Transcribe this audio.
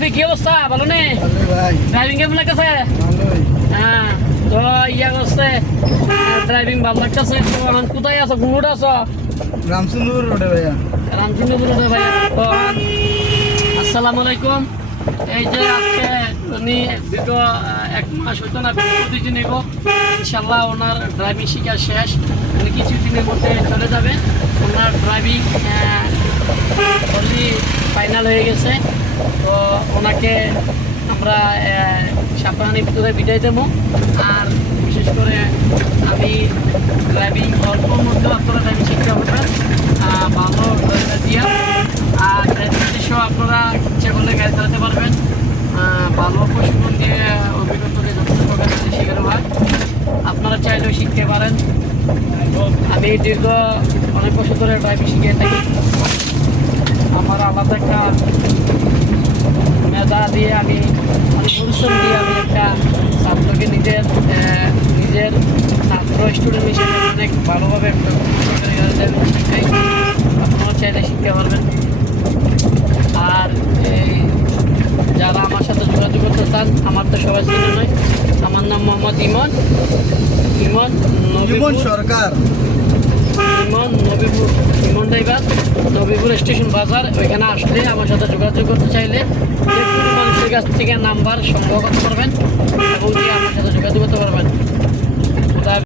ভাই কি অবস্থা? ভালো ভাই। ড্রাইভিং কেমন লাগতেছে? হ্যাঁ তো ইয়া করছে ড্রাইভিং ভালো লাগতেছে। তো এখন কোথায় আছো? ঘুমুট আছো? রামচন্দ্রপুর রোডে ভাইয়া। রামচন্দ্রপুর ভাই তো আসসালামু আলাইকুম। এই যে আজকে উনি আহ, এক মাস হইতো না প্রতিদিন নেব ইনশাল্লাহ ওনার ড্রাইভিং শিখা শেষ। উনি কিছুদিনের মধ্যে চলে যাবে। ওনার ড্রাইভিং অলরেডি ফাইনাল হয়ে গেছে। তো ওনাকে আমরা সাপড়ানি ভিতরে বিদায় দেবো। আর বিশেষ করে আমি ড্রাইভিং অল্প মধ্যে আপনারা ড্রাইভিং শিখতে পারবেন। ভালো ড্রাইভার দিয়া। আর ড্রাইভিং সহ আপনারা ইচ্ছে করলে গাড়ি চালাতে পারবেন। ভালো প্রশিক্ষণ দিয়ে অভিজ্ঞতা দিয়ে যথেষ্ট প্রকার শেখানো হয়, আপনারা চাইলেও শিখতে পারেন। আমি দীর্ঘ অনেক বছর ধরে ড্রাইভিং শিখে থাকি। আমার আলাদা একটা মেধা দিয়ে আমি অনেক পরিশ্রম দিয়ে আমি একটা ছাত্রকে নিজের নিজের ছাত্র স্টুডেন্ট হিসেবে অনেক ভালোভাবে একটা শিখাই আপনারা চাইলে শিখতে পারবেন। আর এই যারা আমার সাথে যোগাযোগ করতে চান আমার তো সবাই চিনে নয়। আমার নাম মোহাম্মদ ইমন। ইমন নবীপুর। সরকার। ইমন নবীপুর। ইমন ড্রাইভার। নবীপুর স্টেশন বাজার, ওইখানে আসলে আমার সাথে যোগাযোগ করতে চাইলে মানুষের কাছ থেকে নাম্বার সংগ্রহ করতে পারবেন এবং যে আমার